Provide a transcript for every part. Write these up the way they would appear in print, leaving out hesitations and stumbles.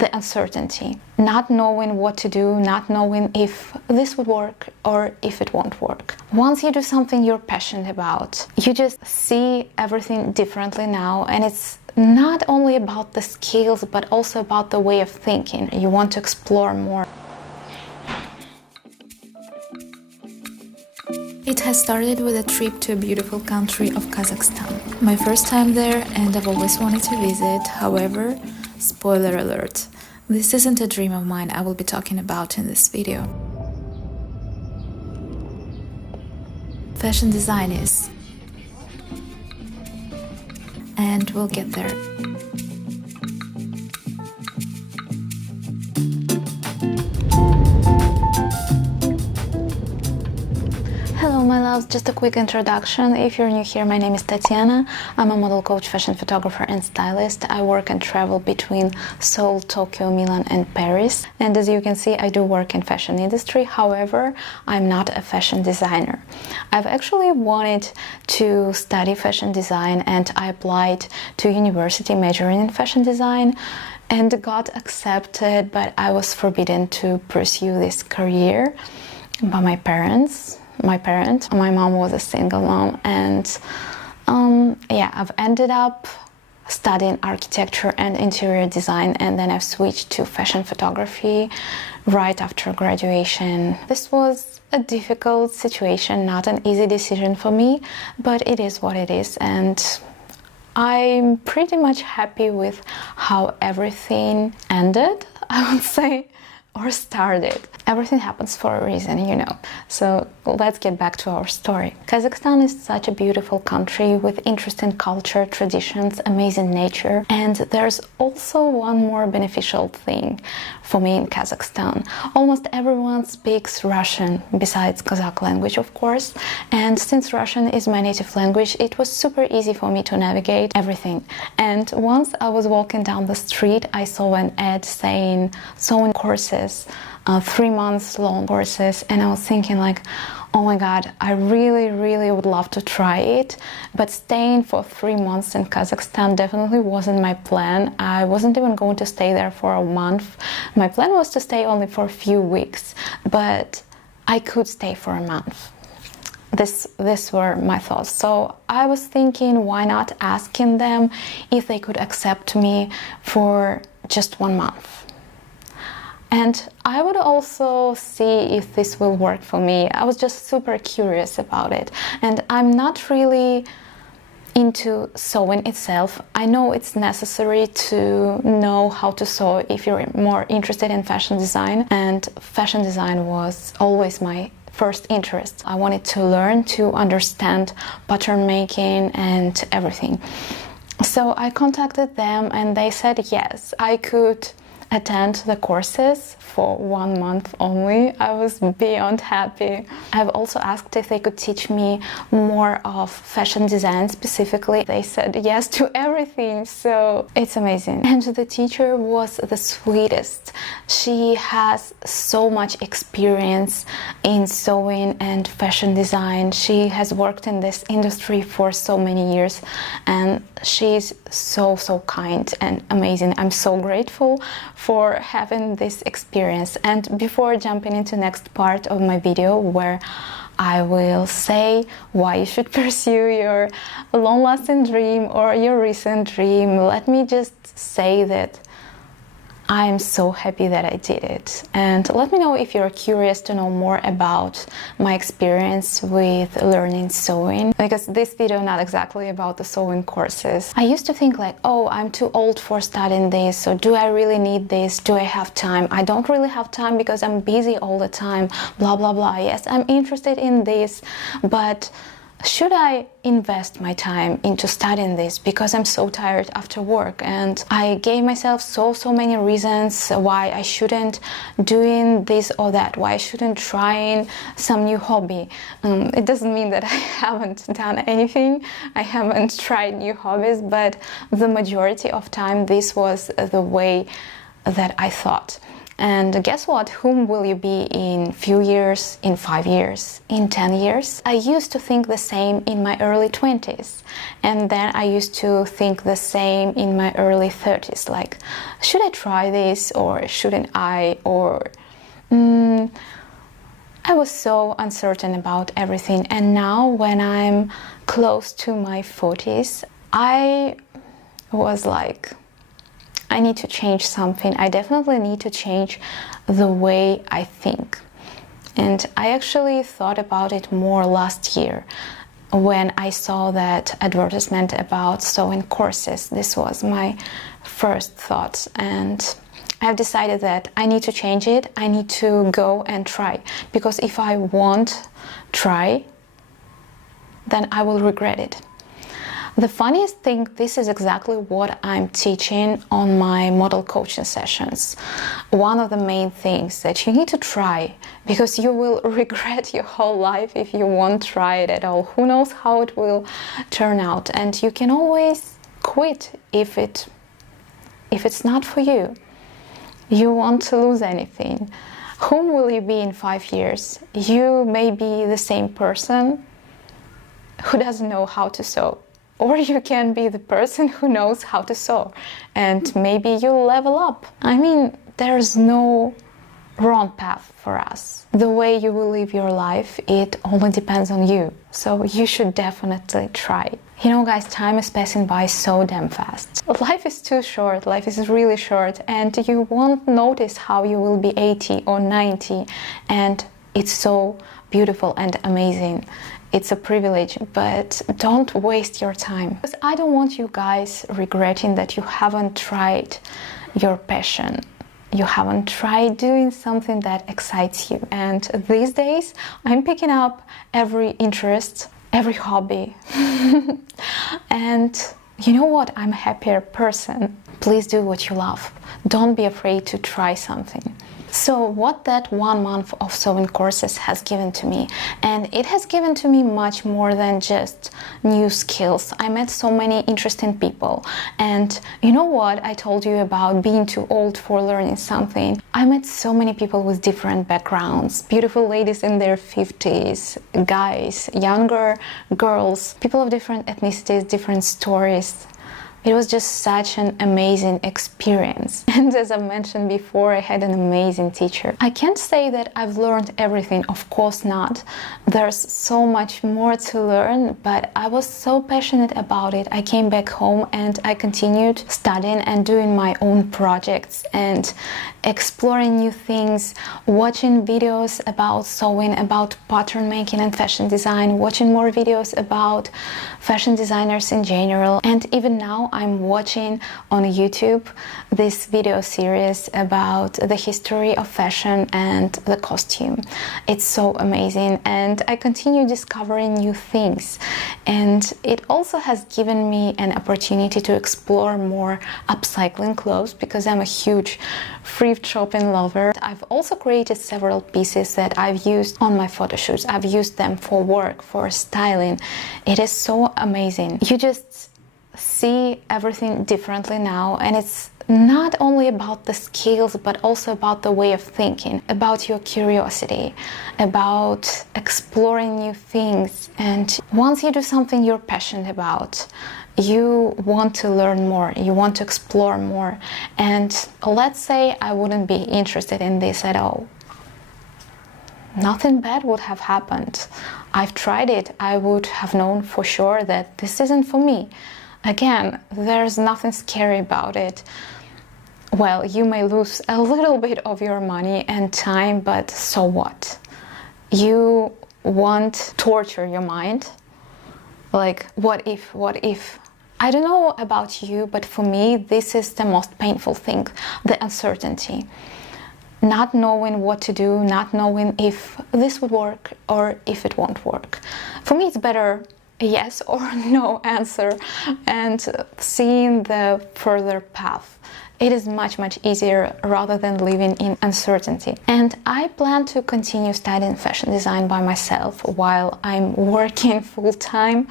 the uncertainty, not knowing what to do, not knowing if this would work or if it won't work. Once you do something you're passionate about, you just see everything differently now, and it's not only about the skills but also about the way of thinking. You want to explore more. It has started with a trip to a beautiful country of Kazakhstan. My first time there, and I've always wanted to visit. However, spoiler alert, this isn't a dream of mine I will be talking about in this video. Fashion design is. And we'll get there. Hello my loves, just a quick introduction. If you're new here, my name is Tatiana. I'm a model coach, fashion photographer and stylist. I work and travel between Seoul, Tokyo, Milan and Paris. And as you can see, I do work in fashion industry. However, I'm not a fashion designer. I've actually wanted to study fashion design and I applied to university majoring in fashion design and got accepted, but I was forbidden to pursue this career by my parents. My mom was a single mom, and yeah, I've ended up studying architecture and interior design, and then I've switched to fashion photography right after graduation. This was a difficult situation, not an easy decision for me, but it is what it is, and I'm pretty much happy with how everything ended, I would say, or started. Everything happens for a reason, you know. So let's get back to our story. Kazakhstan is such a beautiful country with interesting culture, traditions, amazing nature, and there's also one more beneficial thing for me in Kazakhstan. Almost everyone speaks Russian, besides Kazakh language, of course, and since Russian is my native language, it was super easy for me to navigate everything. And once I was walking down the street, I saw an ad saying sewing courses, 3 months long courses, and I was thinking like, oh my god, I really would love to try it, but staying for 3 months in Kazakhstan definitely wasn't my plan. I wasn't even going to stay there for a month. My plan was to stay only for a few weeks, but I could stay for a month. This were my thoughts. So I was thinking, why not asking them if they could accept me for just 1 month. And I would also see if this will work for me. I was just super curious about it. And I'm not really into sewing itself. I know it's necessary to know how to sew if you're more interested in fashion design. And fashion design was always my first interest. I wanted to learn to understand pattern making and everything. So I contacted them and they said yes, I could attend the courses for 1 month only. I was beyond happy. I've also asked if they could teach me more of fashion design specifically. They said yes to everything, so it's amazing. And the teacher was the sweetest. She has so much experience in sewing and fashion design. She has worked in this industry for so many years, and she's so kind and amazing. I'm so grateful for having this experience. And before jumping into next part of my video, where I will say why you should pursue your long-lasting dream or your recent dream, let me just say that I'm so happy that I did it. And let me know if you're curious to know more about my experience with learning sewing, because this video is not exactly about the sewing courses. I used to think like, oh, I'm too old for studying this, so do I really need this? Do I have time? I don't really have time because I'm busy all the time, blah blah blah. Yes, I'm interested in this, but should I invest my time into studying this because I'm so tired after work? And I gave myself so many reasons why I shouldn't doing this or that, why I shouldn't trying some new hobby. It doesn't mean that I haven't done anything, I haven't tried new hobbies, but the majority of time this was the way that I thought. And guess what? Whom will you be in few years, in 5 years, in 10 years? I used to think the same in my early 20s. And then I used to think the same in my early 30s. Like, should I try this or shouldn't I? Or I was so uncertain about everything. And now when I'm close to my 40s, I was like, I need to change something. I definitely need to change the way I think. And I actually thought about it more last year when I saw that advertisement about sewing courses. This was my first thoughts, and I've decided that I need to change it. I need to go and try, because if I won't try, then I will regret it. The funniest thing, this is exactly what I'm teaching on my model coaching sessions. One of the main things that you need to try, because you will regret your whole life if you won't try it at all. Who knows how it will turn out? And you can always quit if it's not for you. You want to lose anything. Whom will you be in 5 years? You may be the same person who doesn't know how to sew. Or you can be the person who knows how to sew, and maybe you'll level up. I mean, there's no wrong path for us. The way you will live your life, it only depends on you. So you should definitely try. You know, guys, time is passing by so damn fast. Life is too short, life is really short, and you won't notice how you will be 80 or 90, and it's so beautiful and amazing. It's a privilege, but don't waste your time. Because I don't want you guys regretting that you haven't tried your passion. You haven't tried doing something that excites you. And these days, I'm picking up every interest, every hobby. And you know what? I'm a happier person. Please do what you love. Don't be afraid to try something. So what that 1 month of sewing courses has given to me, and it has given to me much more than just new skills. I met so many interesting people, and you know what I told you about being too old for learning something? I met so many people with different backgrounds, beautiful ladies in their 50s, guys, younger girls, people of different ethnicities, different stories. It was just such an amazing experience. And as I mentioned before, I had an amazing teacher. I can't say that I've learned everything, of course not. There's so much more to learn, but I was so passionate about it. I came back home and I continued studying and doing my own projects and exploring new things, watching videos about sewing, about pattern making and fashion design, watching more videos about fashion designers in general. And even now I'm watching on YouTube this video series about the history of fashion and the costume. It's so amazing, and I continue discovering new things. And it also has given me an opportunity to explore more upcycling clothes, because I'm a huge thrift shopping lover. I've also created several pieces that I've used on my photo shoots. I've used them for work, for styling. It is so amazing. You just see everything differently now, and it's not only about the skills but also about the way of thinking, about your curiosity, about exploring new things. And once you do something you're passionate about, you want to learn more, you want to explore more. And let's say I wouldn't be interested in this at all. Nothing bad would have happened. I've tried it. I would have known for sure that this isn't for me. Again, there's nothing scary about it. Well, you may lose a little bit of your money and time, but so what? You won't torture your mind. Like, what if? I don't know about you, but for me, this is the most painful thing, the uncertainty. Not knowing what to do, not knowing if this would work or if it won't work. For me, it's better a yes or no answer and seeing the further path. It is much easier rather than living in uncertainty. And I plan to continue studying fashion design by myself while I'm working full-time.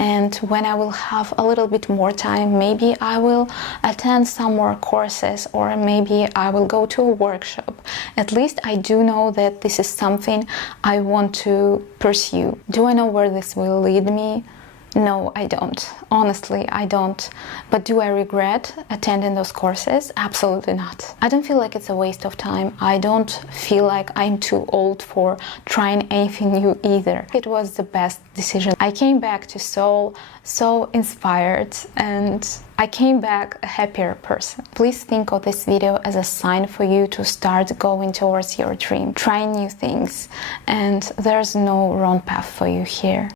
And when I will have a little bit more time, maybe I will attend some more courses, or maybe I will go to a workshop. At least I do know that this is something I want to pursue. Do I know where this will lead me? No, I don't. Honestly, I don't. But do I regret attending those courses? Absolutely not. I don't feel like it's a waste of time. I don't feel like I'm too old for trying anything new either. It was the best decision. I came back to Seoul so inspired, and I came back a happier person. Please think of this video as a sign for you to start going towards your dream, trying new things, and there's no wrong path for you here.